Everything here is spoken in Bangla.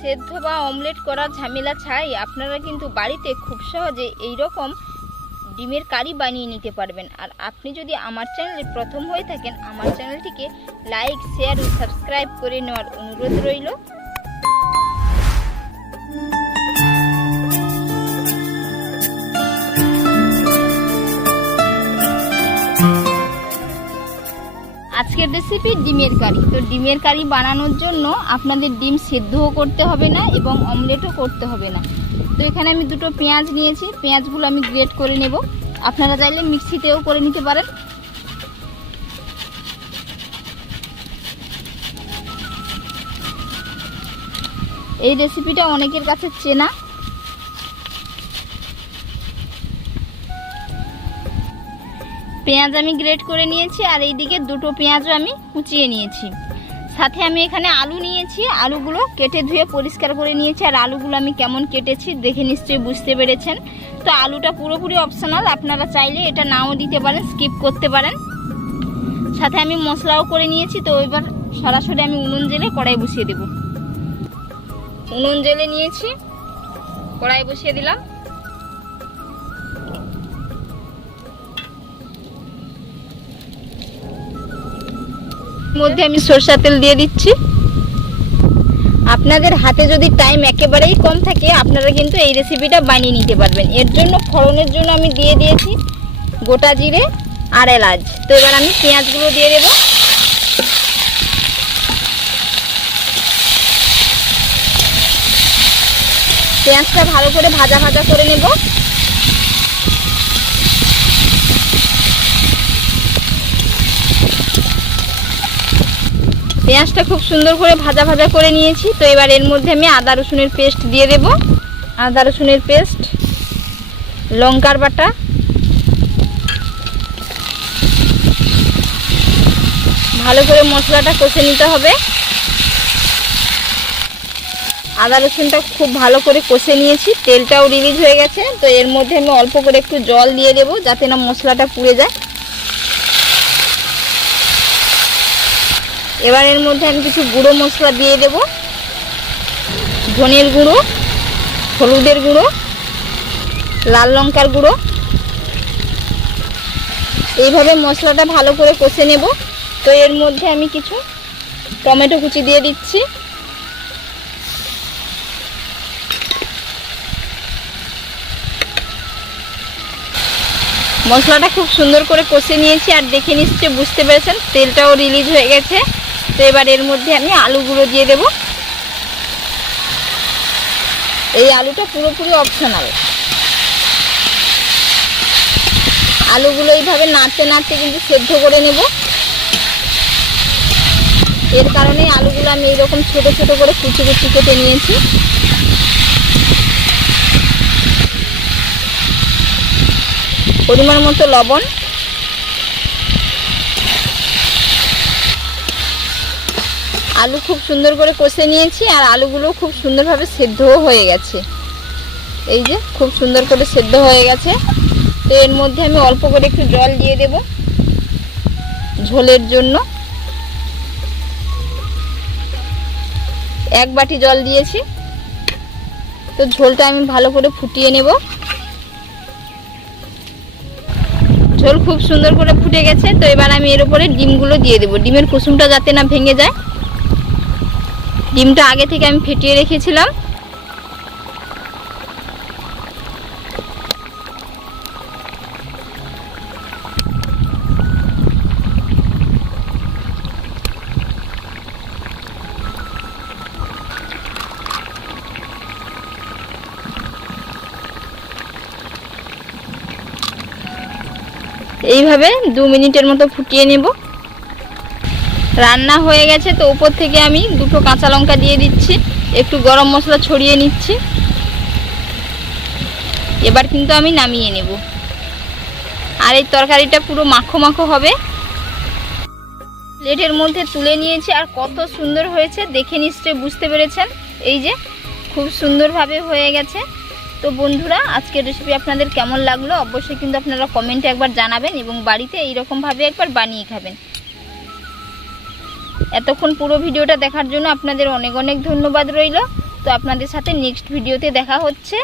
সেদ্ধ বা অমলেট করার ঝামেলা ছাড়াই আপনারা কিন্তু বাড়িতে খুব সহজে এই রকম ডিমের কারি বানিয়ে নিতে পারবেন। আর আপনি যদি আমার চ্যানেলে প্রথম হয়ে থাকেন, আমার চ্যানেলটিকে লাইক, শেয়ার ও সাবস্ক্রাইব করে নেওয়ার অনুরোধ রইল। আজকের রেসিপি ডিমের কারি। তো ডিমের কারি বানানোর জন্য আপনাদের ডিম সেদ্ধও করতে হবে না এবং অমলেটও করতে হবে না। তো এখানে আমি দুটো পেঁয়াজ নিয়েছি। পেঁয়াজগুলো আমি গ্রেট করে নেব। আপনারা চাইলে মিক্সিতেও করে নিতে পারেন। এই রেসিপিটা অনেকের কাছে চেনা। পেঁয়াজ আমি গ্রেট করে নিয়েছি আর এইদিকে দুটো পেঁয়াজও আমি কুচিয়ে নিয়েছি। সাথে আমি এখানে আলু নিয়েছি, আলুগুলো কেটে ধুয়ে পরিষ্কার করে নিয়েছি আর আলুগুলো আমি কেমন কেটেছি দেখে নিশ্চয়ই বুঝতে পেরেছেন। তো আলুটা পুরোপুরি অপশনাল আপনারা চাইলে এটা নাও দিতে পারেন স্কিপ করতে পারেন। সাথে আমি মশলাও করে নিয়েছি, তো এবার সরাসরি আমি উনুন জেলে কড়াই বসিয়ে দেব। উনুন জেলে নিয়েছি, কড়াই বসিয়ে দিলাম। মধ্যে আমি সরষা তেল দিয়ে দিচ্ছি। আপনাদের হাতে যদি টাইম একেবারেই কম থাকে, আপনারা কিন্তু এই রেসিপিটা বানিয়ে নিতে পারবেন। এর জন্য, ফড়নের জন্য আমি দিয়ে দিয়েছি গোটা জিরে আর এলাচ। তো এবার আমি পেঁয়াজগুলো দিয়ে দেব। পেঁয়াজটা ভালো করে ভাজা ভাজা করে নেব। পেঁয়াজটা খুব সুন্দর করে ভাজা ভাজা করে নিয়েছি। তো এবার এর মধ্যে আমি আদা রসুনের পেস্ট দিয়ে দেব। আদা রসুনের পেস্ট, লঙ্কার বাটা। ভালো করে মশলাটা কষে নিতে হবে। আদা রসুনটা খুব ভালো করে কষে নিয়েছি, তেলটাও রিলিজ হয়ে গেছে। তো এর মধ্যে আমি অল্প করে একটু জল দিয়ে দেবো যাতে না মশলাটা পুড়ে যায়। এবার এর মধ্যে আমি কিছু গুঁড়ো মশলা দিয়ে দেব। ধনের গুঁড়ো, হলুদের গুঁড়ো, লাল লঙ্কার গুঁড়ো। এইভাবে মশলাটা ভালো করে কষে নেব। তো এর মধ্যে আমি কিছু টমেটো কুচি দিয়ে দিচ্ছি। মশলাটা খুব সুন্দর করে কষে নিয়েছি, আর দেখে নিশ্চয় বুঝতে পেরেছেন, তেলটাও রিলিজ হয়ে গেছে। তো এবার এর মধ্যে আমি আলুগুলো দিয়ে দেব। এই আলুটা পুরোপুরি অপশনাল আলুগুলো এইভাবে নাড়তে নাড়তে কিন্তু সেদ্ধ করে নেব। এর কারণে আলুগুলো আমি এইরকম ছোট ছোট করে কুচি কুচি কেটে নিয়েছি। পরিমাণ মতো লবণ। আলু খুব সুন্দর করে কষে নিয়েছি আর আলুগুলো খুব সুন্দরভাবে সেদ্ধও হয়ে গেছে। এই যে খুব সুন্দর করে সেদ্ধ হয়ে গেছে। তো এর মধ্যে আমি অল্প করে একটু জল দিয়ে দেব ঝোলের জন্য। এক বাটি জল দিয়েছি। তো ঝোলটা আমি ভালো করে ফুটিয়ে নেব। ঝোল খুব সুন্দর করে ফুটে গেছে। তো এবার আমি এর উপরে ডিমগুলো দিয়ে দেবো। ডিমের কুসুমটা যাতে না ভেঙে যায়। ডিমটা আগে থেকে আমি ফেটিয়ে রেখেছিলাম। এইভাবে দু মিনিটের মতো ফুটিয়ে নেব। রান্না হয়ে গেছে, তো উপর থেকে আমি দুটো কাঁচা লঙ্কা দিয়ে দিচ্ছি, একটু গরম মশলা ছড়িয়ে নিচ্ছি। এবার কিন্তু আমি নামিয়ে নেব। আর এই তরকারিটা পুরো মাখো মাখো হবে। প্লেটের মধ্যে তুলে নিয়েছি, আর কত সুন্দর হয়েছে, দেখে নিশ্চয়ই বুঝতে পেরেছেন। এই যে, খুব সুন্দরভাবে হয়ে গেছে। তো বন্ধুরা, আজকের রেসিপি আপনাদের কেমন লাগল? অবশ্যই কিন্তু আপনারা কমেন্টে একবার জানাবেন এবং বাড়িতে এইরকমভাবে একবার বানিয়ে খাবেন। এতক্ষণ পুরো ভিডিওটা দেখার জন্য আপনাদের অনেক অনেক ধন্যবাদ রইল। তো আপনাদের সাথে নেক্সট ভিডিওতে দেখা হচ্ছে।